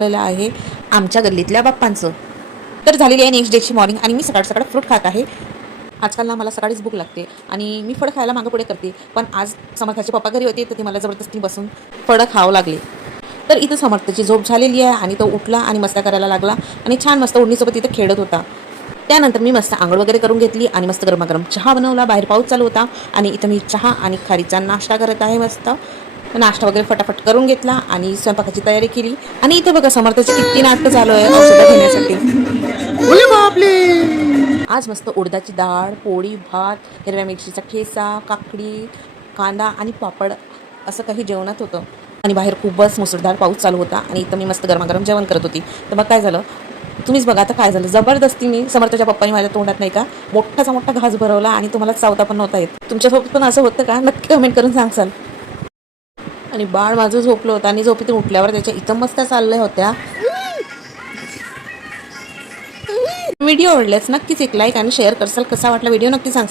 झालेलं आहे आमच्या गल्लीतल्या बाप्पांचं. तर झालेली आहे नेक्स्ट डेची मॉर्निंग आणि मी सकाळ सकाळ फ्रूट खात आहे. आजकाल ना मला सकाळीच भूक लागते आणि मी फळं खायला मागं पुढे करते. पण आज समर्थाचे पप्पा घरी होते तर ते मला जबरदस्ती बसून फळं खावं लागले. तर इथं समर्थची झोप झालेली आहे आणि तो उठला आणि मस्त्या करायला लागला आणि छान मस्त ओढणीसोबत इथं खेळत होता. त्यानंतर मी मस्त आंघोळ वगैरे करून घेतली आणि मस्त गरमागरम चहा बनवला. बाहेर पाऊस चालू होता आणि इथं मी चहा आणि खारीचा नाश्ता करत आहे. मस्त नाश्ता वगैरे फटाफट करून घेतला आणि स्वयंपाकाची तयारी केली. आणि इथे बघा समर्थाची किती नाटकं चालू आहे औषधं घेण्यासाठी. आज मस्त उडदाची डाळ, पोळी, भात, हिरव्या मिरचीचा ठेचा, काकडी, कांदा आणि पापड असं काही जेवणात होतं. आणि बाहेर खूपच मुसळधार पाऊस चालू होता आणि इथं मी मस्त गरमागरम जेवण करत होती. तर मग काय झालं, तुम्हीच बघा आता काय झालं. जबरदस्तीने समर्थच्या पप्पांनी माझ्या तोंडात नाही का मोठाचा मोठा घास भरवला आणि तुम्हाला चावता पण नव्हता येत. तुमच्यासोबत पण असं होतं का? नक्की कमेंट करून सांगसाल. आणि बाळ माझं झोपलं होतं आणि झोपेतून उठल्यावर त्याच्या इथं मस्त चालल्या होत्या. व्हिडिओ आवडल्यास नक्कीच एक लाईक आणि शेअर करसाल. कसा वाटला व्हिडिओ नक्की सांगा.